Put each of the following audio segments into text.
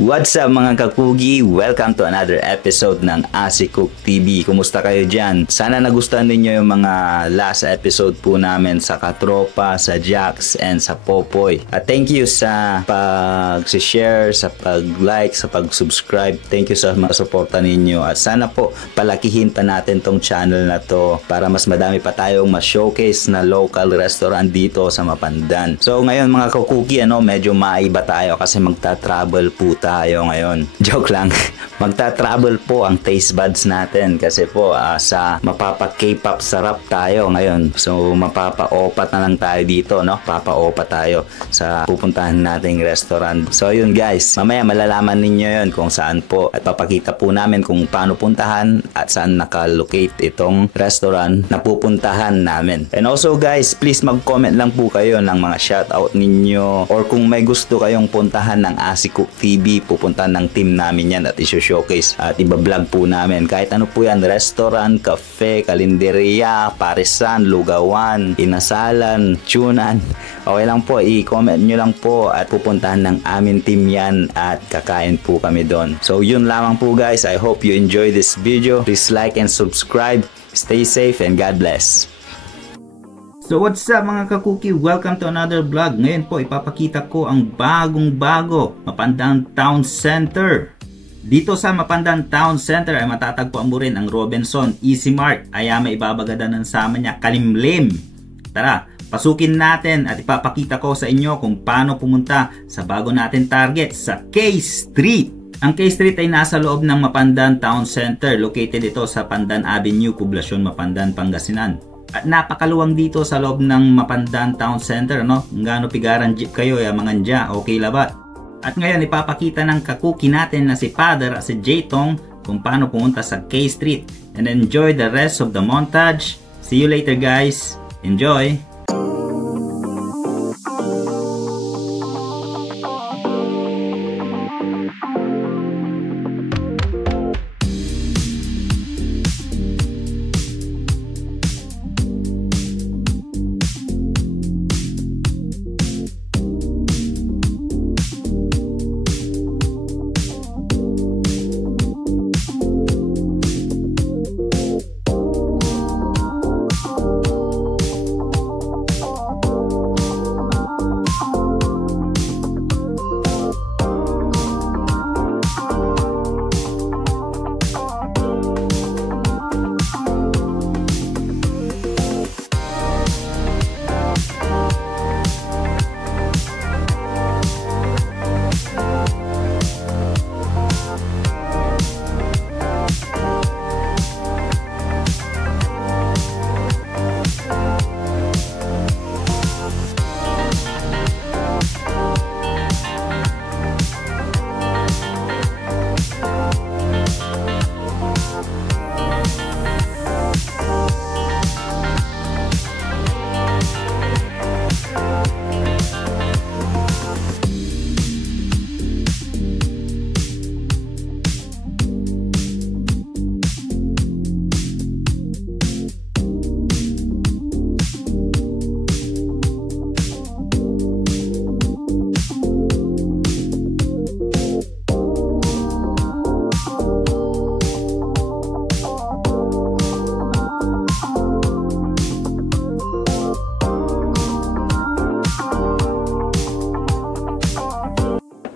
What's up mga kakugi? Welcome to another episode ng AsiCook TV. Kumusta kayo dyan? Sana nagustuhan ninyo yung mga last episode po namin sa Katropa, sa Jax, and sa Popoy. At thank you sa pag-share, sa pag-like, sa pag-subscribe. Thank you sa mga suporta ninyo. At sana po palakihin pa natin tong channel na to para mas madami pa tayong ma-showcase na local restaurant dito sa Mapandan. So ngayon mga kakugi, medyo maiba tayo kasi magta-travel po tayo ngayon. Joke lang. Magta-travel po ang taste buds natin kasi po sa mapapa-K-pop sarap tayo ngayon. So mapapa-opat na lang tayo dito, no? Papa-opat tayo sa pupuntahan nating restaurant. So yun guys, mamaya malalaman ninyo yun kung saan po at papakita po namin kung paano puntahan at saan nakalocate itong restaurant na pupuntahan namin. And also guys, please mag-comment lang po kayo ng mga shoutout ninyo or kung may gusto kayong puntahan ng AsiCook TV, pupuntahan ng team namin yan at iso-showcase at iba-vlog po namin. Kahit ano po yan, restaurant, cafe, kalenderya, parisan, lugawan, inasalan, tunan. Okay lang po, i-comment nyo lang po at pupuntahan ng amin team yan at kakain po kami doon. So yun lamang po guys. I hope you enjoy this video. Please like and subscribe. Stay safe and God bless. So what's up mga kakuki? Welcome to another vlog. Ngayon po ipapakita ko ang bagong-bago Mapandan Town Center. Dito sa Mapandan Town Center ay matatagpuan mo rin ang Robinson Easy Mart. Ayama ibabagadanan sama niya Kalimlim. Tara, pasukin natin at ipapakita ko sa inyo kung paano pumunta sa bago natin target sa K Street. Ang K Street ay nasa loob ng Mapandan Town Center. Located ito sa Pandan Avenue, Poblacion, Mapandan, Pangasinan. At napakaluwang dito sa loob ng Mapandan Town Center, no? Ngano pigaran jeep kayo, ya mga ndya, okay labat. At ngayon ipapakita ng kakuki natin na si Father at si Jaytong kung paano pumunta sa K Street. And enjoy the rest of the montage. See you later guys. Enjoy!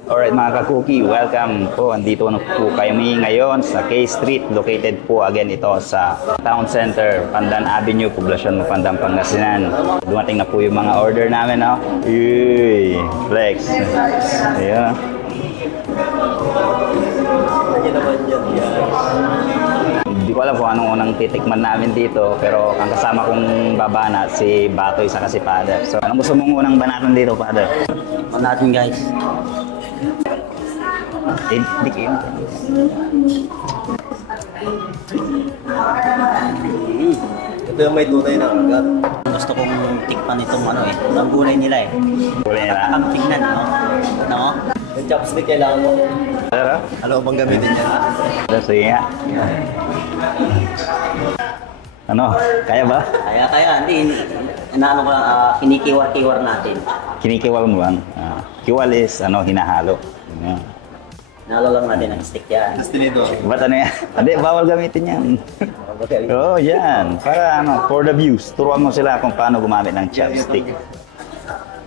Alright mga kakuki, welcome po. Andito na po kami ngayon sa K Street. Located po again ito sa Town Center, Pandan Avenue, Poblacion, Mapandan, Pangasinan. Dumating na po yung mga order namin, no? Uy, flex. Ayan. Hindi ko alam kung anong unang titikman namin dito, pero ang kasama kong babana si Batoy sa si Father. So anong gusto mong unang banatan dito, Father? Natin guys. Dikin. Ito yung may tunay na agad. Gusto kong tikpan itong ang gulay nila eh. Gulay nila. Ang tignan, no? No? Yung chopstick kailangan mo. Tara. Ano bang gamitin niya? Sige nga. Ano? Kaya ba? Kaya. Hindi. Kinikiwar-kiwar natin. Kinikiwal mo lang. Kiwal is hinahalo. Nalo lang natin ang stick yan. Ba't ano yan? Hindi, bawal gamitin yan. Oo, yan. Para ano, for the views. Turuan mo sila kung paano gumamit ng chopstick.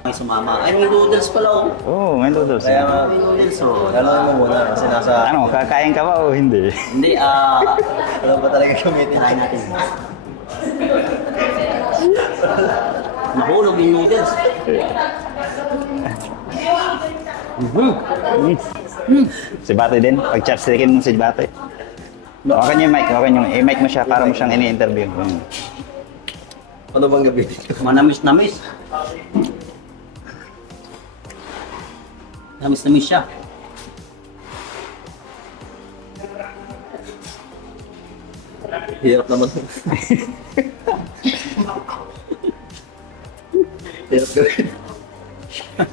May sumama. Ay, may noodles pala oh. Oo, may noodles. Kaya may noodles oh. Lalo mo muna kasi nasa... Ano, kakain ka ba o hindi? Hindi, ano ba talaga gamitin? Kain natin. Nahulog yung noodles. Si Bate din, pag chopstickin mo si Bate. Wakan yung mic, i-mic mo siya para mo siyang ini-interview. Ano bang gabi? Manamis-namis. Namis-namis siya. Hirap naman. Hirap gawin.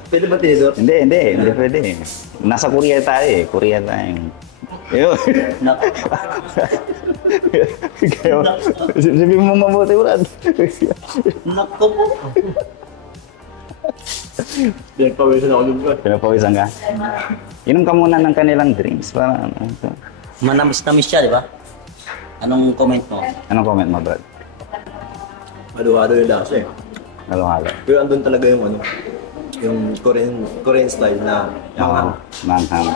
Pwede ba tinidor? Hindi pwede. Nasa Korea tayo eh. Korea tayo. Yun. Kaya, sabihin mo mabuti, Brad. Nako po. Pinagpawisan ako dun ko. Pinapawisan ka? Inom ka muna ng kanilang drinks para ano. Manamis-namis siya, di ba? Anong comment mo? Anong comment mo, Brad? Halo-halo yung lasa eh. Halo-halo. Pero andun talaga yung ano, yung Korean style na Oo, manghang.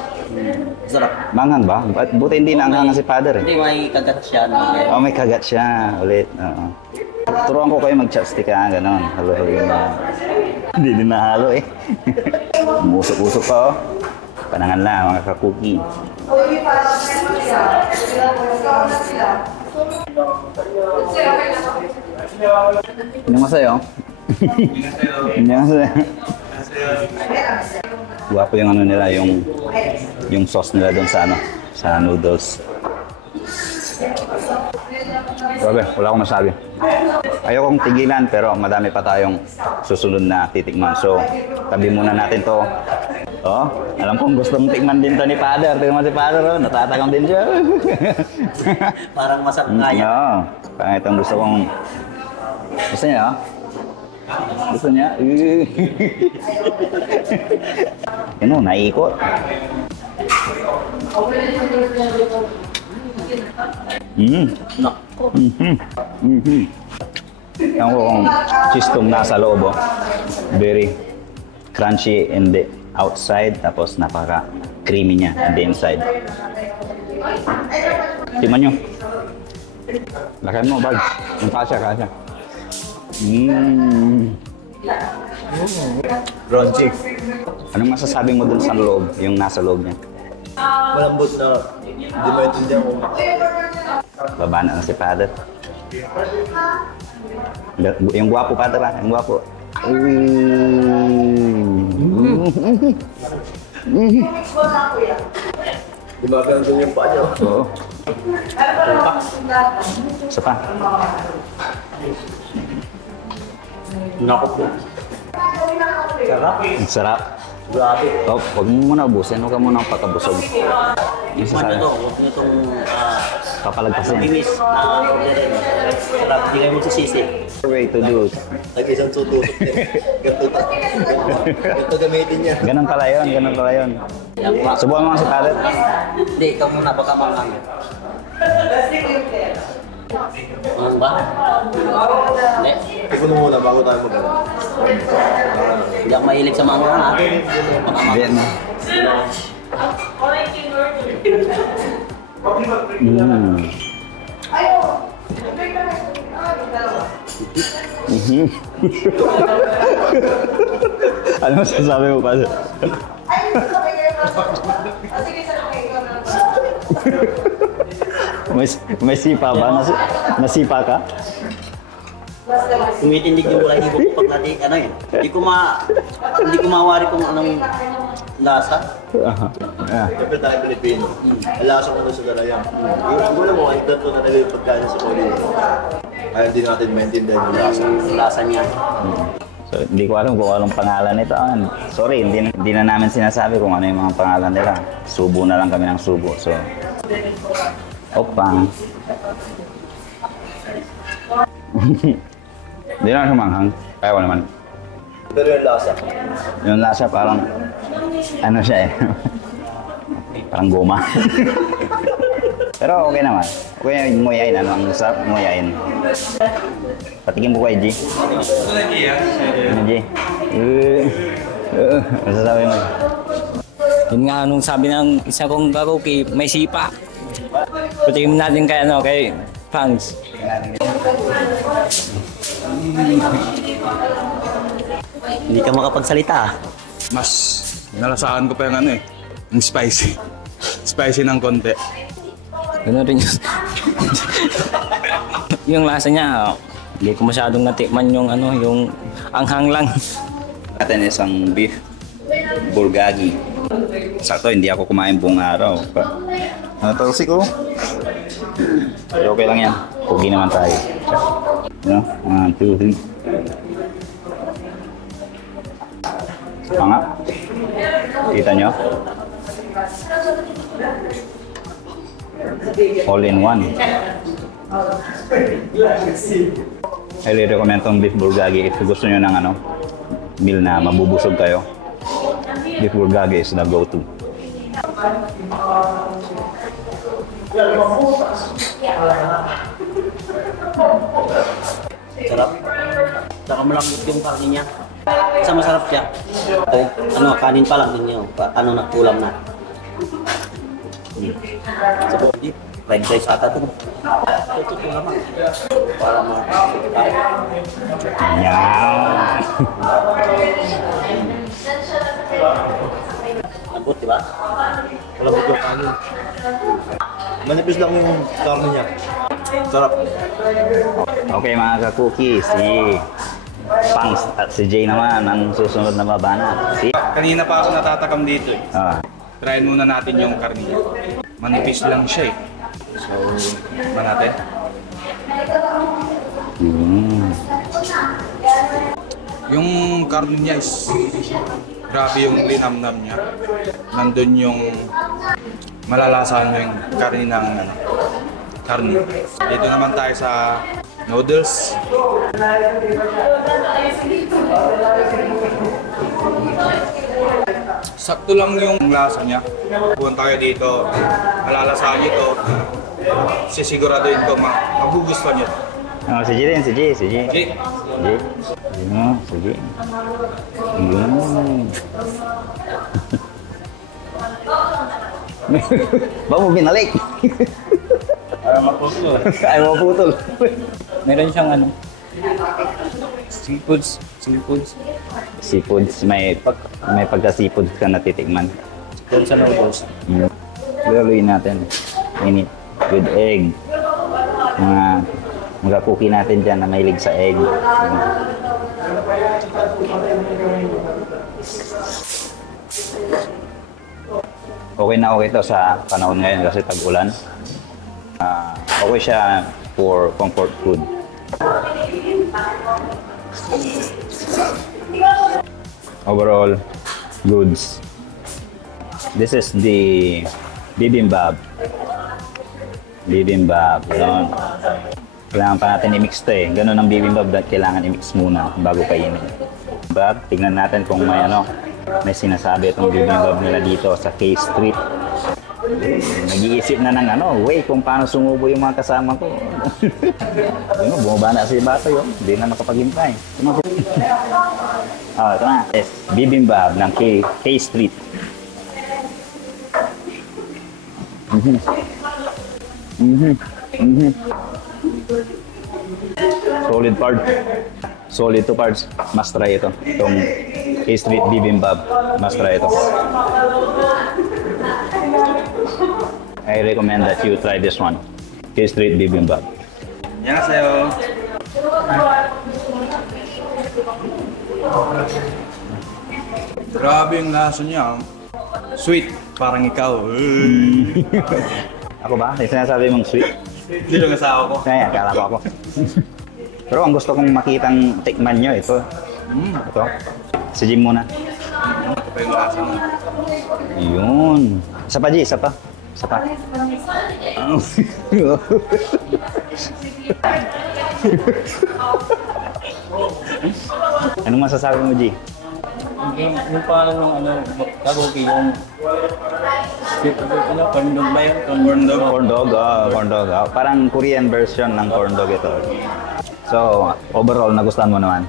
Sarap. Manghang ba? Buti hindi naanghang si Father eh. Hindi, may kagat siya. Oh, may kagat siya ulit. Oo. Turuan ko kayo mag-chopstick ka, gano'n. Halo-halo na. Hindi din nahalo eh. Musok-usok pa oh. Panangan lang, mga kakuki. Ano masaya oh? Ano masaya? Guwapo yung ano nila, yung sauce nila doon sa ano, sa noodles. Grabe, wala akong masabi. Ayokong tigilan pero madami pa tayong susunod na titikman. So, tabi muna natin to. Oh, alam kong gusto mong tikman din to ni Father. Tingnan mo si Father, oh, natatakam din siya. Parang masarap kaya. Oo, parang itong gusto kong... Gusto niya, oh? Gusto niya? Ano, naiikot. Nako. Ewan ko kung chistong nasa loob, oh. Very crunchy in the outside, tapos napaka-creamy niya in the inside. Tingnan nyo. Lakan mo, bag. Yung kasya. crunchy. Anong masasabi mo dun sa loob, yung nasa loob niya? Malambot na hindi maintindihan kung Baba na si Father. Yung gwapo, Father, ah. Yung gwapo. gumagano dun yung paa niya. Oo. Isa pa. Nako po. Sarap. Ang sarap. Grabe. Oh, huwag mo muna ubusin. Huwag ka muna patabusog. Yung Huwag sasabi. nyo to. Huwag nyo itong Papalagpasin. bimis na orderin. Sarap. Hindi kayo magsisisi. Way to do it. Nag-isang sutusok din. Ganito gamitin niya. Ganun pala yun. Yan ba? Subukan mo nga si Father. Hindi, ikaw muna. Baka mangang. Ano ba? Hindi. Ikuno muna bago tayo mag-ano. Hindi ako mahilig sa mga ha. Baka Bien. Ano masasabi mo, Father? May sipa ba? Nasipa ka? tumitindig yung buhay ko pag natin, ano yun. Hindi ko mawari kung anong lasa. Siyempre tayo Pilipino. Alasa ko na sa galayang. Siguro mo, ay dato na nila yung pagkain sa Korea. Kaya hindi natin maintindihan yung lasa. Yung lasa niya. So, hindi ko alam kung anong pangalan nito. Sorry, hindi na namin sinasabi kung ano yung mga pangalan nila. Subo na lang kami ng subo. So, opa. Hindi naman sumanghang. Kaya ko naman. Pero yung lasa. Yung lasa parang, ano siya eh. Parang goma. Pero okay naman. Okay yung nguyain. Ano ang sarap nguyain. Patikin ko kay G. Ano G? Masasabi mo? Yun nga, nung sabi ng isa kong karuki, may sipa. Patikin natin kay, kay Franz. Hindi ka makapagsalita. Mas nalasahan ko pa yung yung spicy. Spicy ng konti. Gano'n rin yun. Yung lasa niya, hindi ko masyadong natikman yung yung anghang lang. Atin isang beef bulgogi. Sakto, hindi ako kumain buong araw. Natalsik ko. Pero okay lang yan. Pugi naman tayo. You know? 1, 2, 3. Panga. Kita nyo? All in one. Highly recommend tong beef bulgogi if gusto nyo ng meal na mabubusog kayo. Beef bulgogi is the go-to. Sarap. Saka malambot yung karne niya. Sa masarap siya. Kanin pa lang din yun. Nagkulam na. So, fried rice ata ito. Ito naman. Para Yan. Lambot, di ba? Malambot yung kanin. Manipis lang yung karne niya. Sarap. Okay mga ka-cookies, si Pangs at si Jay naman ang susunod na babana. Kanina pa ako natatakam dito eh. Try Try muna natin yung karne. Manipis lang siya eh. So, ba natin? Yung karne niya is grabe yung linamnam niya. Nandun yung malalasahan mo yung karne ng karne. Dito naman tayo sa noodles. Sakto lang yung lasa niya. Kung tayo dito, malalasahan niyo ito, sisiguraduhin ko magugustuhan niyo. si Jay din, si Jay. Si Jay. Si Jay. Ba mo binalik? Para maputol. Ayaw mo putol. Meron siyang seafoods. May pagka-seafoods ka natitikman. doon sa noodles. Laluin natin. Init. With egg. Mga cookie natin dyan na mahilig sa egg. Okay na okay to sa panahon ngayon kasi tag-ulan. Okay siya for comfort food. Overall, goods. This is the bibimbap. Bibimbap, yun. Kailangan pa natin i-mix to eh. Ganun ang bibimbap, kailangan i-mix muna bago kainin. Bibimbap, tignan natin kung may sinasabi itong bibimbap nila dito sa K Street. Nag-iisip na ng way kung paano sumubo yung mga kasama ko. Bumaba na si Bato yun. Hindi na makapaghintay. Ito na. Yes, bibimbap ng K Street. Solid part. Solid 2 parts. Must try ito. Itong K Street bibimbap. Must try ito. I recommend that you try this one. K Street bibimbap. 안녕하세요. Grabe yung lasa niya. Sweet. Parang ikaw. Ako ba? Yung sinasabi mong sweet? Hindi lang asawa ko. Ay, akala ko ako. Pero ang gusto kong makitang tikman nyo, ito. Ito. Si Jim muna. Ito pa yung lasa mo. Yun. Isa pa, G. Isa pa. Isa pa. Yung Anong masasabi mo, G? paano kakuki yung corn dog ba yun? Corn dog. Corn dog, corn dog. Parang Korean version ng corn dog ito. So, overall, nagustuhan mo naman.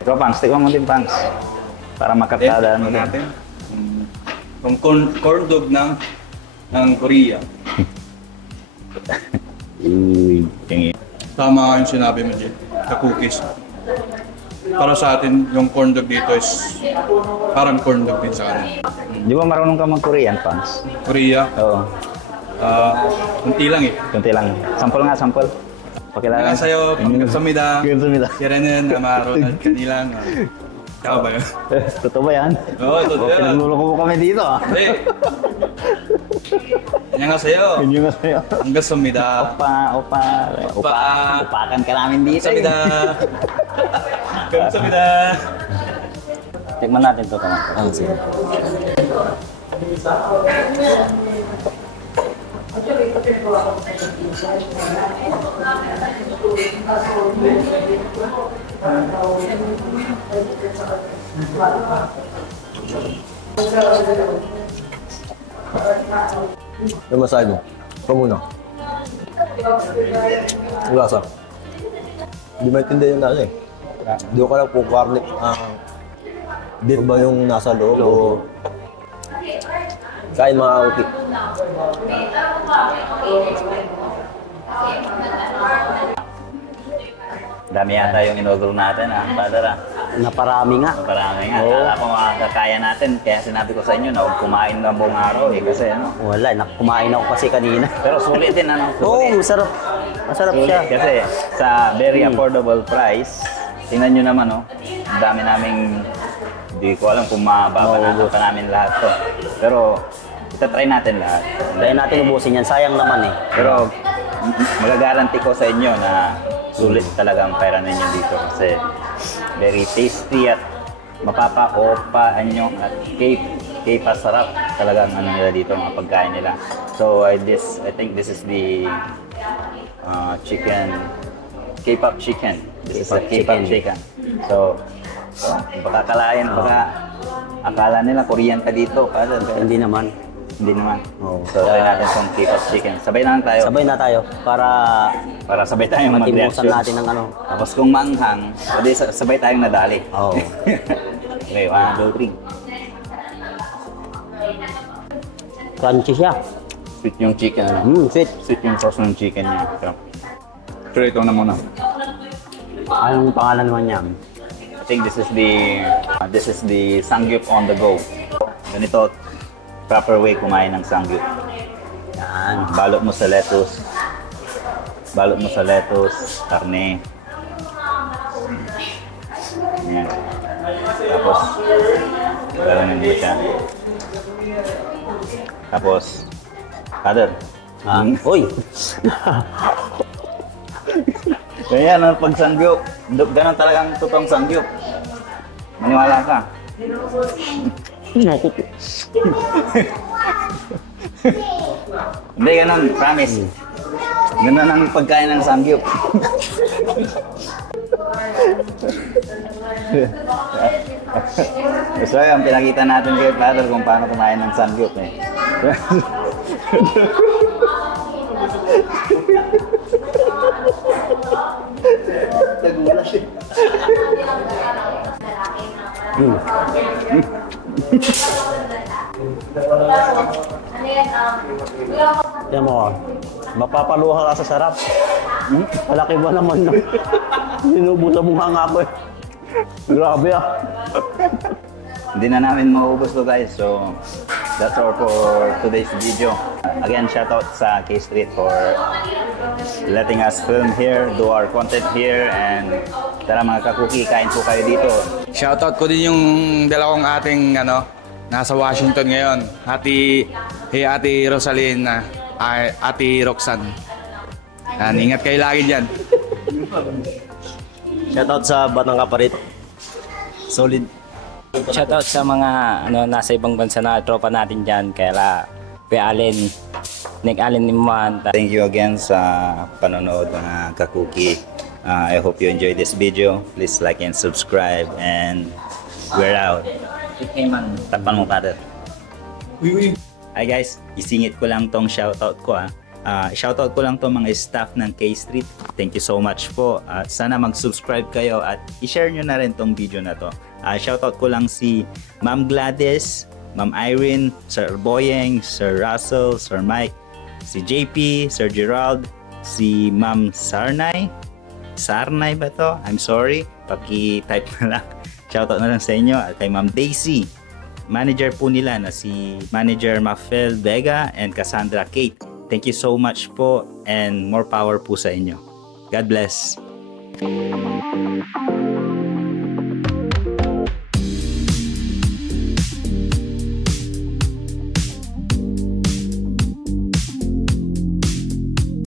Ikaw, Pangs, tikman mo din, Pangs. Para makatadaan mo din. natin. Yung corn dog ng Korea. Uy, tingin. Tama yung sinabi mo, Jay. Ka-cookies. Para sa atin, yung corn dog dito is parang corn dog din sa atin. Di ba marunong ka mag-Korean, Pangs? Korea, Oo. kunti lang eh. Kunti lang. Sample nga, sample. Pakilala. Sa'yo, pagkasamida, Kamsahamnida. Kiranen, Ronald Kanilang. Tsaka ba yun? Totoo ba yan? Oo, totoo yan. Pinagluloko mo kami dito, ah. Hindi. Yan nga sa'yo. Yun yung sa'yo. Hanggang sumida. Opa. Upakan ka namin dito. Samida. Hanggang sumida. Tikman natin to tama. Sige. Yung masahe mo. Ito muna. Ang lasa. Hindi maintindihan yung lasa eh. Hindi ko alam kung garlic, beef ba yung nasa loob o kain mga kauki. Dami yata yung inodoro natin, ah. Father, ah. Naparami nga. Marami nga. Oo. Akala ko makakaya natin. Kaya sinabi ko sa inyo na huwag kumain ng buong araw, eh. Kasi, ano. Wala, kumain ako kasi kanina. Pero sulit din, ano. Oo, Sulit. masarap. Masarap Sulit. siya. Kasi sa very affordable price, tingnan nyo naman, oh. Ang dami naming, hindi ko alam kung mababanatan pa namin lahat to. Pero, itatry natin lahat. Kaya natin ubusin yan. Sayang naman eh. Pero, magagaranti ko sa inyo na sulit talaga ang pera ninyo dito kasi very tasty at mapapa-opaan nyo at pasarap talagang ano nila dito, mga pagkain nila. So, I think this is the chicken, K-pop chicken. This is a K-pop chicken. So, baka kalain, baka akala nila Korean ka dito. Hindi naman. Hindi naman. Oo. So, try natin itong K-pop chicken. Sabay na lang tayo. Sabay na tayo para Sabay tayong matimusan mag-reaction. natin ng ano. Tapos kung manghang, pwede sabay tayong nadali. Oo. Okay, 1, 2, 3. Crunchy siya. Sweet yung chicken. Ano? Sweet. Sweet yung sauce ng chicken niya. So ito na muna. Anong pangalan naman niya? I think this is the sangyup on the go. Ganito, proper way kumain ng sangyup. Yan. Balot mo sa lettuce. Balot mo sa lettuce, karne. Yan. Tapos, galanin mo siya. Tapos, Father. Uy! Ganyan ang pagsangyup. Ganon talagang totoong sangyup. Maniwala ka. Hindi, ganon. Promise. Ganon ang pagkain ng sangyup. So, yung pinakita natin kay Father kung paano kumain ng sangyup eh. Nagula siya. Yan mo, mapapaluha ka sa sarap. Malaki ba naman na? Sinubusan mo nga ako eh. Grabe ah. Hindi na namin maubos to guys. So, that's all for today's video. Again, shoutout sa K-Street for letting us film here, do our content here, and tara mga kakuki, kain po kayo dito. Shoutout ko din yung dalawang ating nasa Washington ngayon. Ate Rosalyn, Ate Roxanne. Ingat kayo lagi dyan. Shoutout sa Batang Kaparit. Solid. Shoutout sa mga nasa ibang bansa na tropa natin dyan. Kaya Kuya Allen, Nick Allen Iman. Thank you again sa panonood mga kakuki. I hope you enjoyed this video. Please like and subscribe and We're out. Okay, man. Tapan mo, Carter. Hi guys, isingit ko lang tong shoutout ko shoutout ko lang tong mga staff ng K-Street. Thank you so much po. At sana mag-subscribe kayo at i-share nyo na rin tong video na to. Shoutout ko lang si Ma'am Gladys, Ma'am Irene, Sir Boyeng, Sir Russell, Sir Mike, si JP, Sir Gerald, si Ma'am Sarnay ba to? I'm sorry, paki-type na lang. Shoutout na lang sa inyo. At kay Ma'am Daisy, manager po nila na si Manager Mafel Vega and Cassandra Kate. Thank you so much po and more power po sa inyo. God bless.